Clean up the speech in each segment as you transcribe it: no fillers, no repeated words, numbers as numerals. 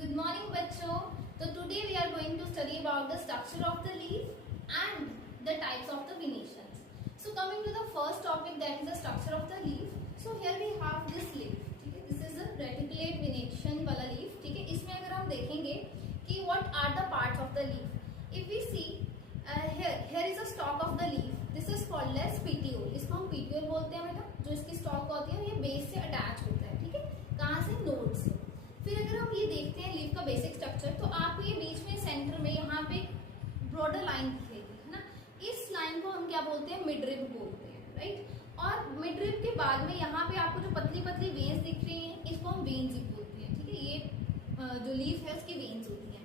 Good morning बच्चों. तो today we are going to study about the structure of the leaf and the types of the venations. So coming to the first topic, that is the structure of the leaf. So here we have this leaf. ठीक है, this is a reticulate venation वाला leaf. ठीक है, इसमें अगर हम देखेंगे कि what are the parts of the leaf. If we see here is a stalk of the leaf. This is called as petiole. इसको हम petiole बोलते हैं बेटा. जो इसकी stalk होती है ये बेस से अटैच होता है. ठीक है, कहाँ से? नोड से. फिर अगर हम ये देखते हैं लीफ का बेसिक स्ट्रक्चर, तो आपको ये बीच में सेंटर में यहाँ पे ब्रॉडर लाइन दिखेगी, है ना. इस लाइन को हम क्या बोलते हैं? मिडरिब बोलते हैं, राइट. और मिडरिब के बाद में यहाँ पे आपको जो पतली पतली वेन्स दिख रही हैं, इसको हम वेन्स बोलते हैं. ठीक है, ये जो लीफ है उसकी वेन्स होती हैं.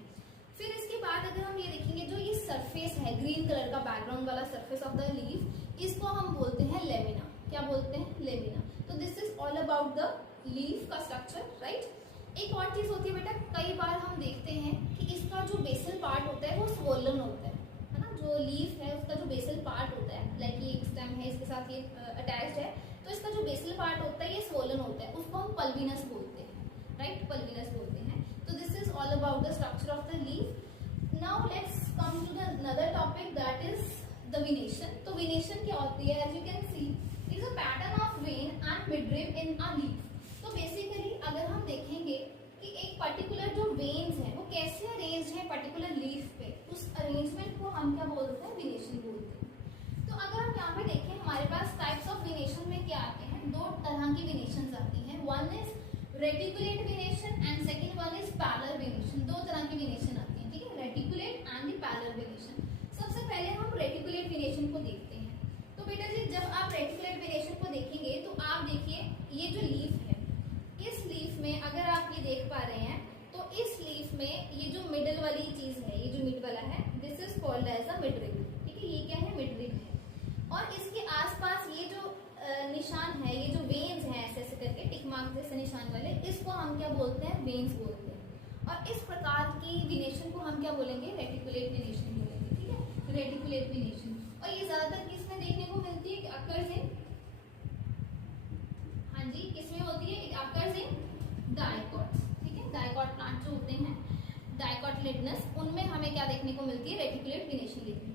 फिर इसके बाद अगर हम ये देखेंगे, जो ये सरफेस है ग्रीन कलर का बैकग्राउंड वाला सरफेस ऑफ द लीफ, इसको हम बोलते हैं लेमिना. क्या बोलते हैं? लेमिना. तो this is all about the leaf का स्ट्रक्चर, राइट. एक और चीज होती है बेटा, कई बार हम देखते हैं कि इसका जो बेसल पार्ट होता है वो स्वोलन होता है ना. जो लीफ है उसका जो बेसल पार्ट होता है, लाइक ये एक स्टेम है, इसके साथ ये अटैच्ड है, तो इसका जो बेसल पार्ट होता है ये स्वोलन होता है. उसको हम पल्विनस बोलते हैं, राइट. पल्विनस बोलते हैं. तो this is all about the structure of the leaf. Now let's come to the another topic, that is the venation. तो वेनेशन क्या होती है? As you can see, it is a pattern of vein and midrib in a leaf. तो basically अगर हम देखेंगे कि एक पर्टिकुलर जो वेन्स है वो कैसे अरेंज है पर्टिकुलर लीफ पे, उस अरेंजमेंट को हम क्या बोलते हैं? वेनेशन बोलते हैं. तो अगर हम यहाँ पे देखें, हमारे पास टाइप्स ऑफ वेनेशन में क्या आते हैं? दो तरह की वेनेशन आती हैं. One is reticulate venation and second one is parallel venation. दो तरह की वेनेशन आती है. ठीक है, reticulate and the parallel venation. सबसे पहले हम रेटिकुलेट वेनेशन को देखते हैं. तो बेटा जी, जब आप रेटिकुलेट वेनेशन को देखेंगे तो आप देखिए ये जो लीफ है, इस लीफ में अगर आप ये देख पा रहे हैं, तो इस लीफ में ये जो मिडल वाली चीज है, ये जो मिड वाला है, this is called as a midrib. ठीक है, ये क्या है? मिडरिब है. और इसके आसपास ये जो निशान है, ये जो वेन्स हैं ऐसे ऐसे करके टिक मार्क जैसे निशान वाले, इसको हम क्या बोलते हैं? वेन्स बोलते हैं. और इस प्रकार की वेनेशन को हम क्या बोलेंगे? रेटिकुलेट वेनेशन बोलेंगे. ठीक है, रेटिकुलेट वेनेशन. और ये ज्यादातर किसमें देखने को मिलती है? अकर्स इन, हाँ जी, किसमें होती है? It occurs in dicots. ठीक है, डाइकॉट प्लांट जो होते हैं, डाइकॉटिलेडनस, उनमें हमें क्या देखने को मिलती है? रेटिकुलेट वेनेशन देखने